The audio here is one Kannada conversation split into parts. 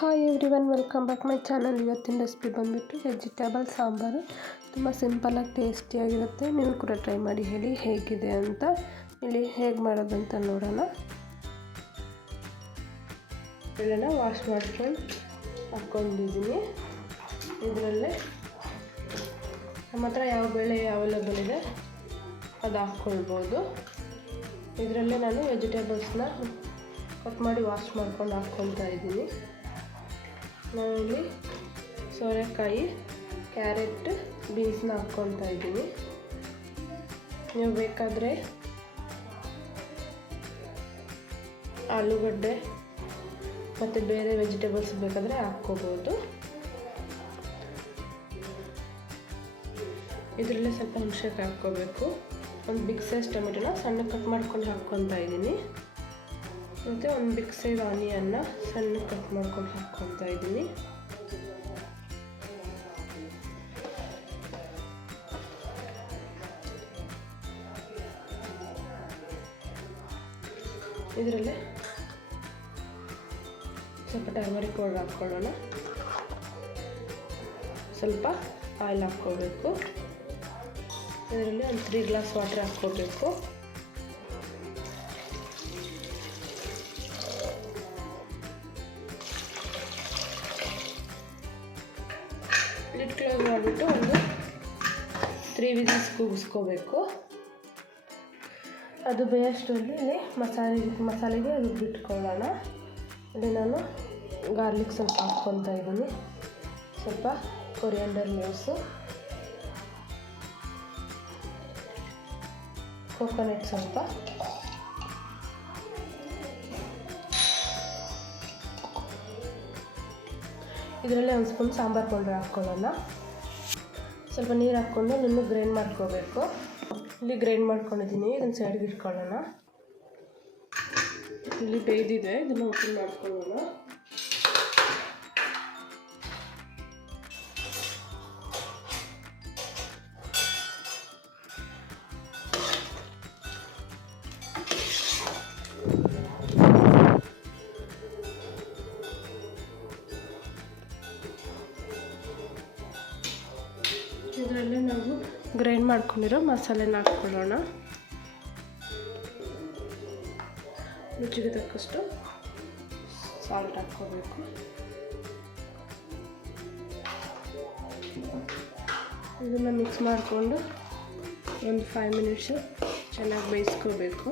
Hi everyone, welcome back my channel. ಇವತ್ತಿನ ರೆಸಿಪಿ ಬಂದುಬಿಟ್ಟು ವೆಜಿಟೇಬಲ್ ಸಾಂಬಾರು. ತುಂಬ ಸಿಂಪಲಾಗಿ ಟೇಸ್ಟಿಯಾಗಿರುತ್ತೆ. ನೀವು ಕೂಡ ಟ್ರೈ ಮಾಡಿ ಹೇಳಿ ಹೇಗಿದೆ ಅಂತ. ಇಲ್ಲಿ ಹೇಗೆ ಮಾಡೋದಂತ ನೋಡೋಣ. ಬೇಳೆನ ವಾಶ್ ಮಾಡ್ಕೊಂಡು ಹಾಕ್ಕೊಂಡಿದ್ದೀನಿ. ಇದರಲ್ಲೇ ನಮ್ಮ ಹತ್ರ ಯಾವ ಬೇಳೆ ಅವೈಲೇಬಲ್ ಇದೆ ಅದು ಹಾಕ್ಕೊಳ್ಬೋದು. ಇದರಲ್ಲೇ ನಾನು ವೆಜಿಟೇಬಲ್ಸ್ನ ಕಟ್ ಮಾಡಿ ವಾಶ್ ಮಾಡ್ಕೊಂಡು ಹಾಕ್ಕೊಳ್ತಾ ಇದ್ದೀನಿ. ನಾನಿಲ್ಲಿ ಸೋರೆಕಾಯಿ, ಕ್ಯಾರೆಟ್, ಬೀನ್ಸ್ನ ಹಾಕ್ಕೊಳ್ತಾ ಇದ್ದೀನಿ. ನೀವು ಬೇಕಾದರೆ ಆಲೂಗಡ್ಡೆ ಮತ್ತು ಬೇರೆ ವೆಜಿಟೇಬಲ್ಸ್ ಬೇಕಾದರೆ ಹಾಕ್ಕೋಬೋದು. ಇದರಲ್ಲೇ ಸ್ವಲ್ಪ ಹುಣಸೆಕಾಯಿ ಹಾಕ್ಕೋಬೇಕು. ಒಂದು ಬಿಗ್ ಸೈಜ್ ಟೊಮೆಟೊನ ಸಣ್ಣ ಕಟ್ ಮಾಡ್ಕೊಂಡು ಹಾಕ್ಕೊಳ್ತಾ ಇದ್ದೀನಿ. ಮತ್ತು ಒಂದು ಬಿಗ್ ಸೈಜ್ ಆನಿಯನ್ನ ಸಣ್ಣ ಕಟ್ ಮಾಡ್ಕೊಂಡು ಹಾಕ್ಕೊಳ್ತಾ ಇದ್ದೀನಿ. ಇದರಲ್ಲೇ ಸ್ವಲ್ಪ ಟರ್ಮರಿಕ್ ಪೌಡರ್ ಹಾಕ್ಕೊಳ್ಳೋಣ. ಸ್ವಲ್ಪ ಆಯಿಲ್ ಹಾಕ್ಕೋಬೇಕು. ಇದರಲ್ಲಿ ಒಂದು 3 ಗ್ಲಾಸ್ ವಾಟರ್ ಹಾಕ್ಕೋಬೇಕು. ಲಿಡ್ ಕ್ಲೋಸ್ ಮಾಡಿಬಿಟ್ಟು ಒಂದು 3 ವಿಸಿಲ್ಸ್ ಕೂಗಿಸ್ಕೋಬೇಕು. ಅದು ಬೇಯಷ್ಟರಲ್ಲಿ ಇಲ್ಲಿ ಮಸಾಲೆಗೆ ರುಬ್ಬಿಟ್ಕೊಳ್ಳೋಣ. ಇಲ್ಲಿ ನಾನು ಗಾರ್ಲಿಕ್ ಸ್ವಲ್ಪ ಹಾಕ್ಕೊತಾ ಇದ್ದೀನಿ. ಸ್ವಲ್ಪ ಕೊರಿಯಾಂಡರ್ ಲೀವ್ಸು, ಕೋಕೋನಟ್ ಸ್ವಲ್ಪ, ಇದರಲ್ಲೇ ಒಂದು ಸ್ಪೂನ್ ಸಾಂಬಾರು ಪೌಡರ್ ಹಾಕ್ಕೊಳ್ಳೋಣ. ಸ್ವಲ್ಪ ನೀರು ಹಾಕ್ಕೊಂಡು ಇನ್ನೂ ಗ್ರೈಂಡ್ ಮಾಡ್ಕೋಬೇಕು. ಇಲ್ಲಿ ಗ್ರೈಂಡ್ ಮಾಡ್ಕೊಂಡಿದ್ದೀನಿ. ಇದನ್ನು ಸೈಡ್ಗೆ ಇಟ್ಕೊಳ್ಳೋಣ. ಇಲ್ಲಿ ಬೇಯ್ದಿದೆ, ಇದನ್ನು ಓಪನ್ ಮಾಡ್ಕೊಳ್ಳೋಣ. ಇದರಲ್ಲೇ ನಾವು ಗ್ರೈಂಡ್ ಮಾಡ್ಕೊಂಡಿರೋ ಮಸಾಲೆನ ಹಾಕ್ಕೊಳ್ಳೋಣ. ರುಚಿಗೆ ತಕ್ಕಷ್ಟು ಸಾಲ್ಟ್ ಹಾಕ್ಕೋಬೇಕು. ಇದನ್ನು ಮಿಕ್ಸ್ ಮಾಡಿಕೊಂಡು ಒಂದು 5 ಮಿನಿಟ್ಸು ಚೆನ್ನಾಗಿ ಬೇಯಿಸ್ಕೋಬೇಕು.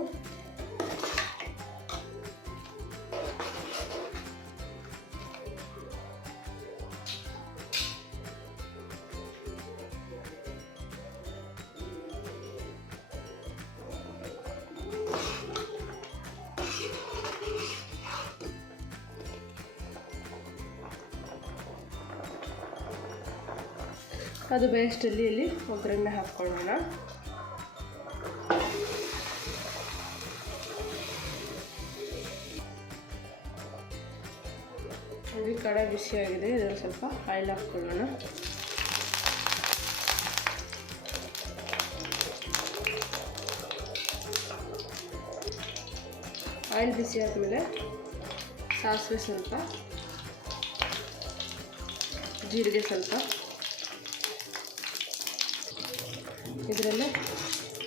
ಅದು ಬೇಯಷ್ಟಲ್ಲಿ ಇಲ್ಲಿ ಒಗ್ಗರಣೆ ಹಾಕ್ಕೊಳ್ಳೋಣ. ಇಲ್ಲಿ ಕಡಾಯಿ ಬಿಸಿಯಾಗಿದೆ. ಇದರಲ್ಲಿ ಸ್ವಲ್ಪ ಆಯಿಲ್ ಹಾಕ್ಕೊಳ್ಳೋಣ. ಆಯಿಲ್ ಬಿಸಿ ಆದಮೇಲೆ ಸಾಸಿವೆ ಸ್ವಲ್ಪ, ಜೀರಿಗೆ ಸ್ವಲ್ಪ, ಇದರಲ್ಲೇ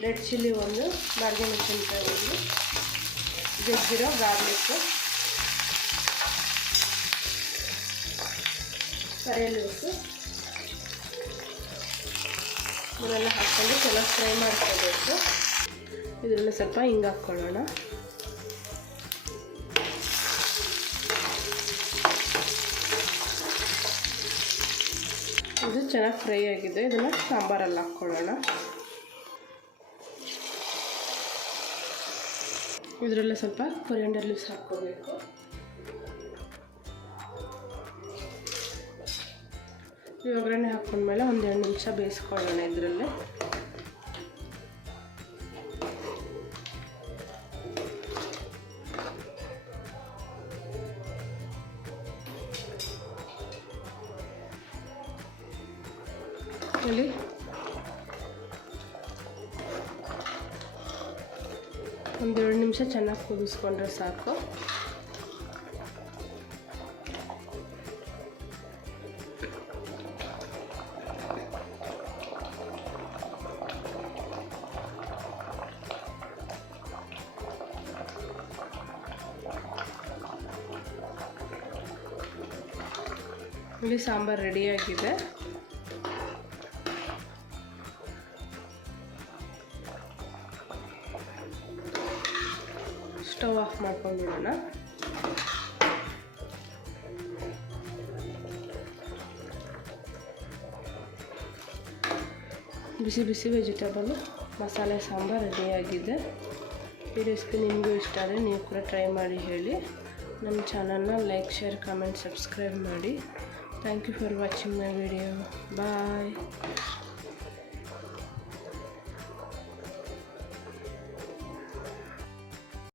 ರೆಡ್ ಚಿಲ್ಲಿ ಒಂದು, ಬ್ಯಾಡಗಿ ಮೆಣಸಿನಕಾಯಿ ಒಂದು, ಜಜ್ಜಿರೋ ಗಾರ್ಲಿಕ್ಕು, ಕರಿ ಲೀವ್ಸು ಇವನ್ನೆಲ್ಲ ಹಾಕ್ಕೊಂಡು ಚೆನ್ನಾಗಿ ಫ್ರೈ ಮಾಡ್ಕೋಬೇಕು. ಇದರಲ್ಲಿ ಸ್ವಲ್ಪ ಹಿಂಗೆ ಹಾಕ್ಕೊಳ್ಳೋಣ. ಇದು ಚೆನ್ನಾಗಿ ಫ್ರೈ ಆಗಿದೆ. ಇದನ್ನು ಸಾಂಬಾರಲ್ಲಿ ಹಾಕ್ಕೊಳ್ಳೋಣ. ಇದರಲ್ಲೇ ಸ್ವಲ್ಪ ಕೊರಿಯಾಂಡರ್ ಲೀವ್ಸ್ ಹಾಕ್ಕೋಬೇಕು. ಈ ಒಗ್ಗರಣೆ ಹಾಕ್ಕೊಂಡ್ಮೇಲೆ ಒಂದು 2 ನಿಮಿಷ ಬೇಯಿಸ್ಕೊಳ್ಳೋಣ. ಇದರಲ್ಲೇ ಇಲ್ಲಿ ಒಂದು 2 ನಿಮಿಷ ಚೆನ್ನಾಗಿ ಕುದಿಸ್ಕೊಂಡ್ರೆ ಸಾಕು. ಇಲ್ಲಿ ಸಾಂಬಾರು ರೆಡಿಯಾಗಿದೆ. ಸ್ಟವ್ ಆಫ್ ಮಾಡ್ಕೊಂಡ್ಬಿಡೋಣ. ಬಿಸಿ ಬಿಸಿ ವೆಜಿಟೇಬಲ್ ಮಸಾಲೆ ಸಾಂಬಾರು ರೆಡಿಯಾಗಿದೆ. ಈ ರೆಸಿಪಿ ನಿಮಗೂ ಇಷ್ಟ ಆದರೆ ನೀವು ಕೂಡ ಟ್ರೈ ಮಾಡಿ ಹೇಳಿ. ನಮ್ಮ ಚಾನಲ್ನ ಲೈಕ್, ಶೇರ್, ಕಮೆಂಟ್, ಸಬ್ಸ್ಕ್ರೈಬ್ ಮಾಡಿ. Thank you for watching my video. Bye.